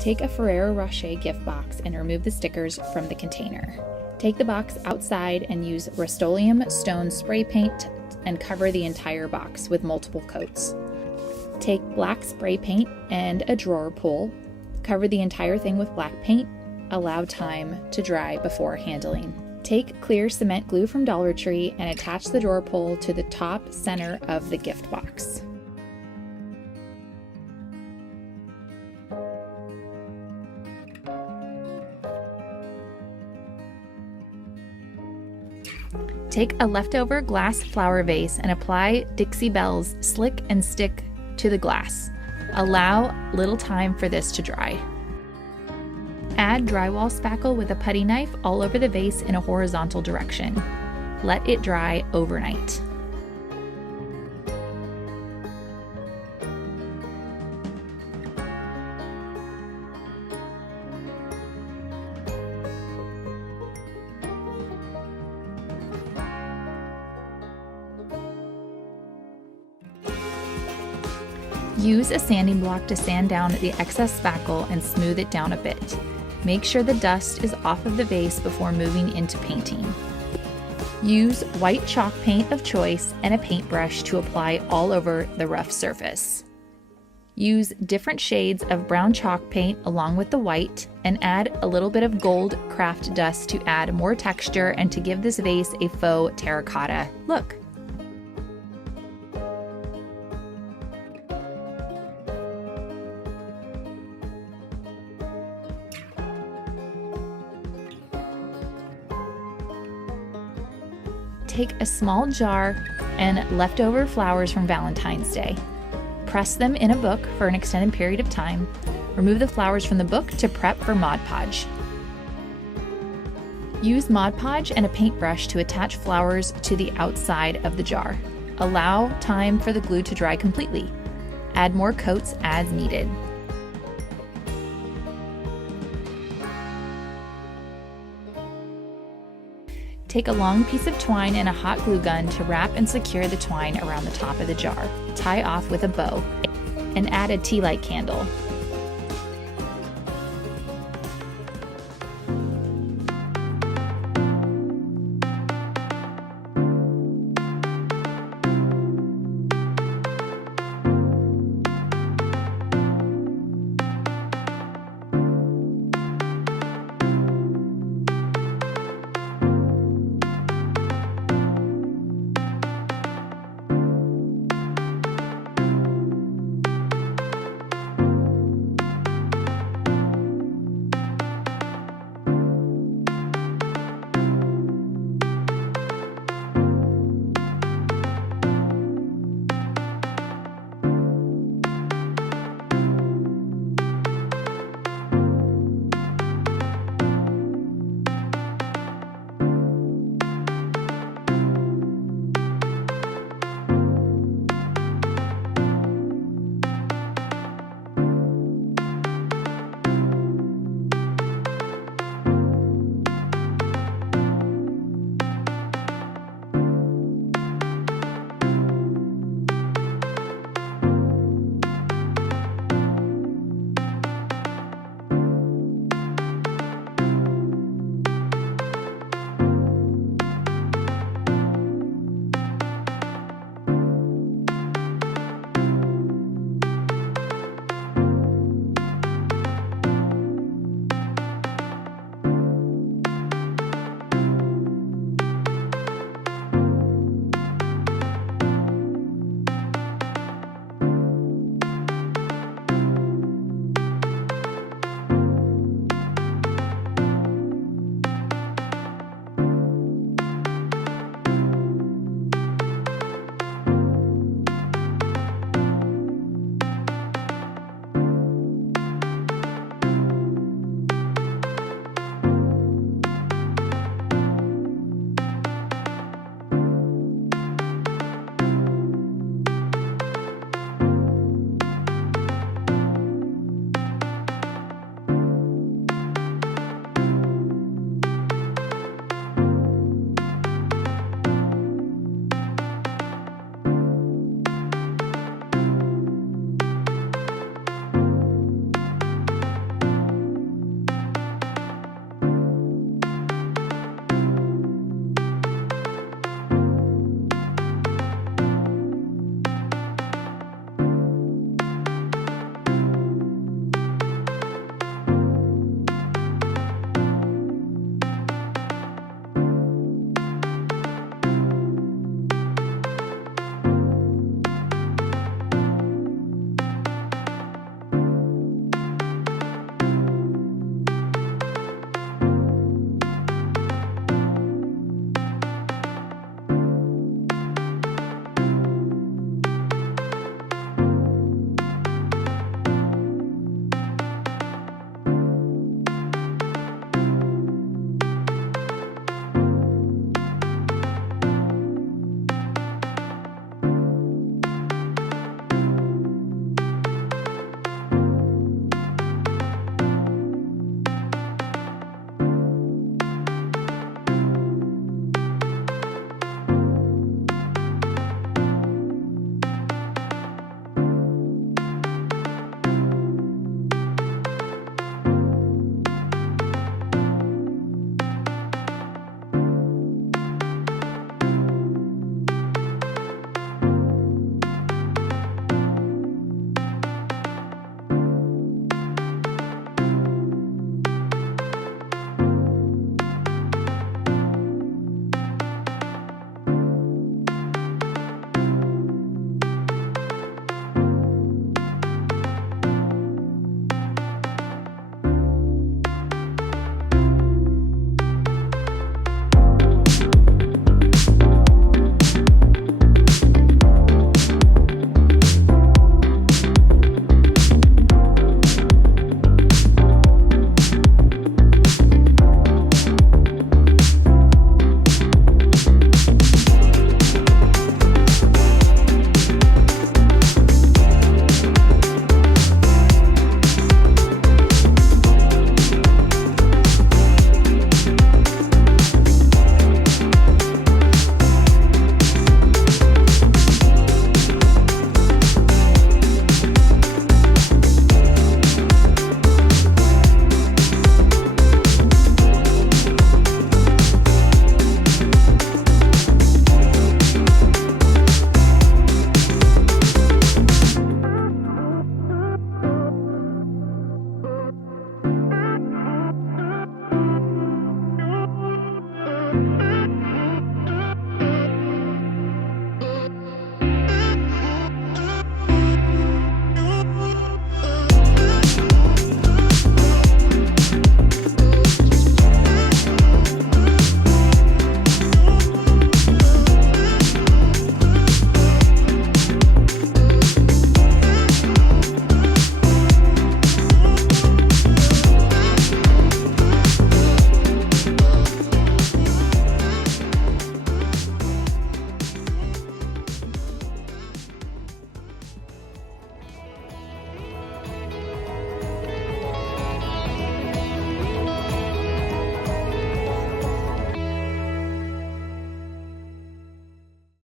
Take a Ferrero Rocher gift box and remove the stickers from the container. Take the box outside and use Rust-Oleum stone spray paint and cover the entire box with multiple coats. Take black spray paint and a drawer pull. Cover the entire thing with black paint. Allow time to dry before handling. Take clear cement glue from Dollar Tree and attach the drawer pull to the top center of the gift box. Take a leftover glass flower vase and apply Dixie Belle's Slick and Stick to the glass. Allow little time for this to dry. Add drywall spackle with a putty knife all over the vase in a horizontal direction. Let it dry overnight. Use a sanding block to sand down the excess spackle and smooth it down a bit. Make sure the dust is off of the vase before moving into painting. Use white chalk paint of choice and a paintbrush to apply all over the rough surface. Use different shades of brown chalk paint along with the white and add a little bit of gold craft dust to add more texture and to give this vase a faux terracotta look. Take a small jar and leftover flowers from Valentine's Day. Press them in a book for an extended period of time. Remove the flowers from the book to prep for Mod Podge. Use Mod Podge and a paintbrush to attach flowers to the outside of the jar. Allow time for the glue to dry completely. Add more coats as needed. Take a long piece of twine and a hot glue gun to wrap and secure the twine around the top of the jar. Tie off with a bow and add a tea light candle.